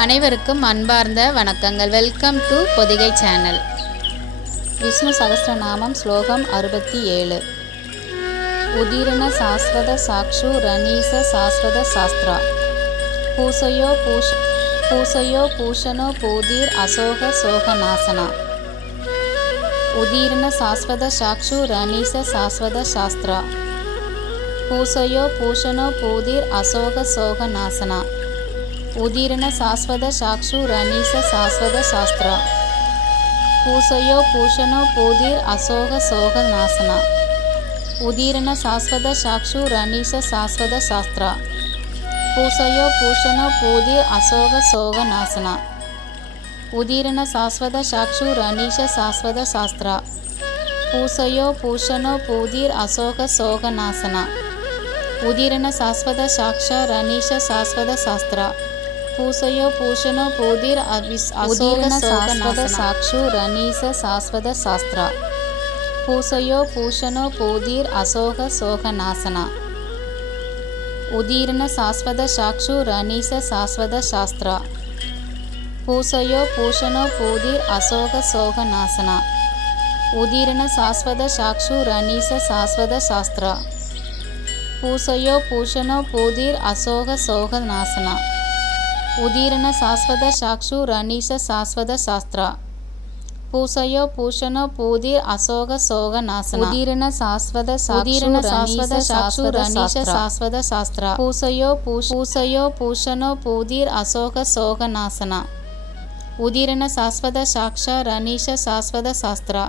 அனைவருக்கும் அன்பார்ந்த வணக்கங்கள். Welcome to Podhigai channel. Vishnu Sahasranamam ஸ்லோகம் 67. உதீரண சாஸ்வத சாக்ஷு ரணீச சாஸ்வத சாஸ்திரா பூசயோ பூஷணோ பூதீர் அசோக சோக நாசனா. உதீரண சாஸ்வத சாக்ஷு ரணீச சாஸ்வத சாஸ்திரா பூசயோ பூஷணோ பூதீர் அசோக சோக நாசனா. உதீரண சாஸ்வத சாக்ஷு ரணீச சாஸ்வத சாஸ்திரா பூசயோ பூஷணோ பூதீர் அசோக சோக நாசனா. உதீரண சாஸ்வத சாக்ஷு ரணீச சாஸ்வத சாஸ்திரா பூசயோ பூஷணோ பூதீர் அசோக சோக நாசனா. உதீரண சாஸ்வத சாக்ஷு ரணீச சாஸ்வத சாஸ்திரா பூசயோ பூஷணோ பூதீர் அசோக சோக நாசனா. உதீரண சாஸ்வத சாக்ஷா ரணீச சாஸ்வத சாஸ்திரா பூசயோ பூஷணோ பூதீர் அசோக சோக சாக்ஷு ரணீச சாஸ்வத சாஸ்திரா பூசயோ பூஷணோ பூதீர் அசோக சோக நாசனா. உதீரண சாஸ்வத சாக்ஷு ரணீச சாஸ்வத சாஸ்திரா பூசயோ பூஷணோ பூதீர் அசோக சோக நாசனா. உதீரண சாஸ்வத சாக்ஷு ரணீச சாஸ்வத சாஸ்திரா பூசயோ பூஷணோ பூதீர் அசோக சோக நாசனா. உதீரண சாஸ்வத சாக்ஷு ரணீச சாஸ்வத சாஸ்திரா பூசயோ பூஷணோ பூதீர் அசோக சோக நாசனா. உதீரண சாஸ்வத சாக்ஷு ரணீச சாஸ்வத சாஸ்திரா பூசயோ பூஷணோ பூதீர் அசோக சோக நாசனா. உதீரண சாஸ்வத சாக்ஷா ரணீச சாஸ்வத சாஸ்திரா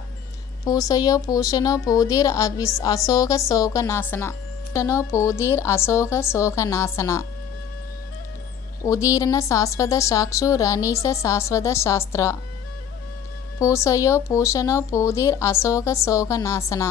பூசயோ பூஷணோ பூதீர் அசோக சோக நாசனா. பூதீர் அசோக சோக நாசனா. உதீரண சாஸ்வத சாக்ஷு ரணீச சாஸ்வத சாஸ்திரா பூசயோ பூஷணோ பூதீர் அசோக சோக நாசனா.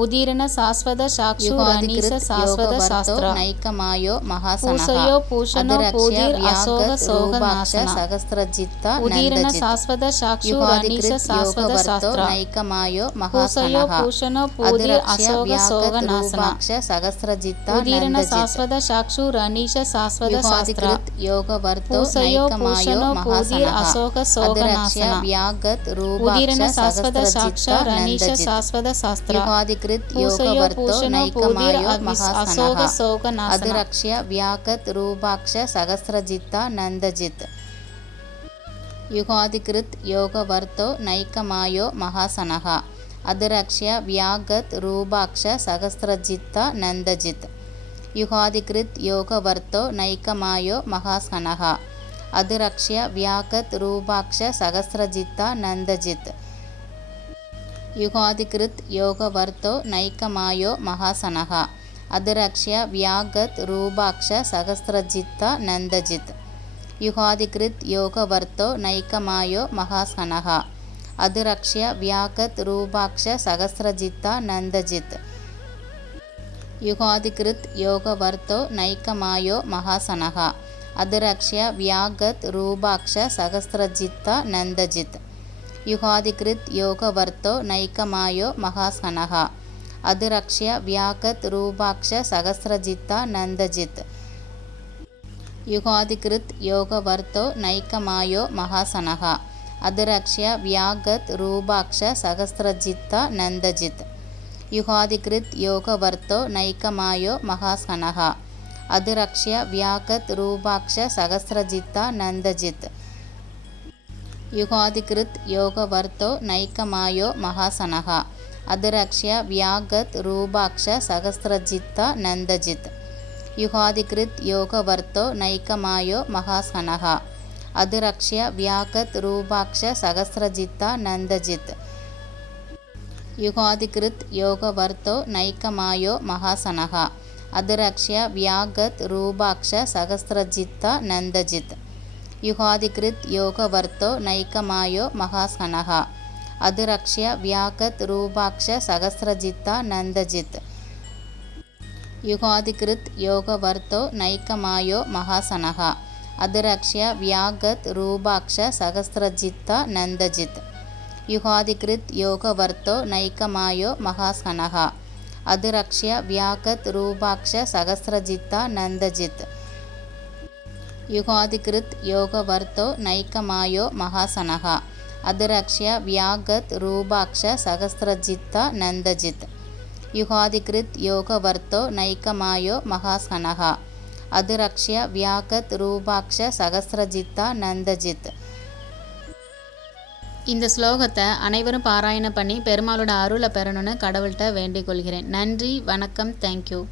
உதீரண சாஸ்வத சாக்ஷு ரணீச சாஸ்வத சாஸ்திரா நைக்கமாயோ பூசயோ பூஷணோ பூதீர் அசோக சோக நாசனா. சகஸ்ரஜித்தா உதீரண சாஸ்வத சாக்ஷு ரணீச சாஸ்வத சாஸ்திரா நைக்கமாயோ பூசயோ பூஷணோ பூதீர் அசோக சோக நாசனா. சகஸ்ரஜித்தா உதீரண சாஸ்வத சாக்ஷு ரணீச சாஸ்வத சாஸ்திரா யோகவர்த்தோ பூசயோ நைக்கமாயோ பூஷணோ பூதீர் அசோக சோக நாசனா. வியாகத் உதீரண ரூபாக்ஷ சாஸ்வத சாக்ஷா ரணீச சகஸ்ரஜித் சாஸ்வத சாஸ்திரா பூசயோ பூஷணோ பூதீர் அசோக சோக நாசனா. அதிரக்ஷ்ய வியாகத் ரூபாக்ஷ சகஸ்ரஜித்தா நந்தஜித். யுகாதிகிருத் யோகவர்த்தோ நைக்கமாயோ மகாசனஹ அதிரக்ஷ்ய வியாகத் ரூபாக்ஷ சகஸ்ரஜித்தா நந்தஜித். யுகாதிகிருத் யோகவர்த்தோ நைக்கமாயோ மகாசனஹ அதிரக்ஷ்ய வியாகத் ரூபாக்ஷ சகஸ்ரஜித்தா நந்தஜித். யுகாதிகிருத் யோகவர்த்தோ நைக்கமாயோ மகாசனஹ அதிரக்ஷ்ய வியாகத் ரூபாக்ஷ சகஸ்ரஜித்தா நந்தஜித். யுகாதிகிருத் யோகவர்த்தோ நைக்கமாயோ மகாசனஹ அதிரக்ஷ்ய வியாகத் ரூபாக்ஷ சகஸ்ரஜித்தா நந்தஜித். யுகாதிகிருத் யோகவர்த்தோ நைக்கமாயோ மகாசனஹ அதிரக்ஷ்ய வியாகத் ரூபாக்ஷ சகஸ்ரஜித்தா நந்தஜித். யுகாதிகிருத் யோகவர்த்தோ நைக்கமாயோ மகாசனஹ அதிரக்ஷ்ய வியாகத் ரூபாக்ஷ சகஸ்ரஜித்தா நந்தஜித். யுகாதிகிருத் யோகவர்த்தோ நைக்கமாயோ மகாசனஹ அதிரக்ஷ்ய வியாகத் ரூபாக்ஷ சகஸ்ரஜித்தா நந்தஜித். யுகாதிகிருத் யோகவர்த்தோ நைக்கமாயோ மகாசனஹ அதிரக்ஷ்ய வியாகத் ரூபாக்ஷ சகஸ்ரஜித்தா நந்தஜித். யுகாதிகிருத் யோகவர்த்தோ நைக்கமாயோ மகாசனஹ அதிரக்ஷ்ய வியாகத் ரூபாக்ஷ சகஸ்ரஜித்தா நந்தஜித். யுகாதிகிருத் யோகவர்த்தோ நைக்கமாயோ மகாசனஹ அதிரக்ஷ்ய வியாகத் ரூபாக்ஷ சகஸ்ரஜித்தா நந்தஜித். யுகாதிகிருத் யோகவர்த்தோ நைக்கமாயோ மகாசனஹ அதிரக்ஷ்ய வியாகத் ரூபாக்ஷ சகஸ்ரஜித்தா நந்தஜித். யுகாதிகிருத் யோகவர்த்தோ நைக்கமாயோ மகாசனஹ அதிரக்ஷ்ய வியாகத் ரூபாக்ஷ சகஸ்ரஜித்தா நந்தஜித். யுகாதிகிருத் யோகவர்த்தோ நைக்கமாயோ மகாசனஹ அதிரக்ஷ்ய வியாகத் ரூபாக்ஷ சகஸ்ரஜித்தா நந்தஜித். யுகாதிகிருத் யோகவர்த்தோ நைக்கமாயோ மகாசனஹ அதிரக்ஷ்ய வியாகத் ரூபாக்ஷ சகஸ்ரஜித்தா நந்தஜித். யுகாதிகிருத் யோகவர்த்தோ நைக்கமாயோ மகாசனஹ அதிரக்ஷ்ய வியாகத் ரூபாக்ஷ சகஸ்ரஜித்தா நந்தஜித். யுகாதிகிருத் யோகவர்த்தோ நைக்கமாயோ மகாசனஹ அதிரக்ஷ்ய வியாகத் ரூபாக்ஷ சகஸ்ரஜித்தா நந்தஜித். இந்த ஸ்லோகத்தை அனைவரும் பாராயணம் பண்ணி பெருமாளோட அருளை பெறணும்னு கடவுள்கிட்ட வேண்டிக் கொள்கிறேன். நன்றி, வணக்கம், தேங்க்யூ.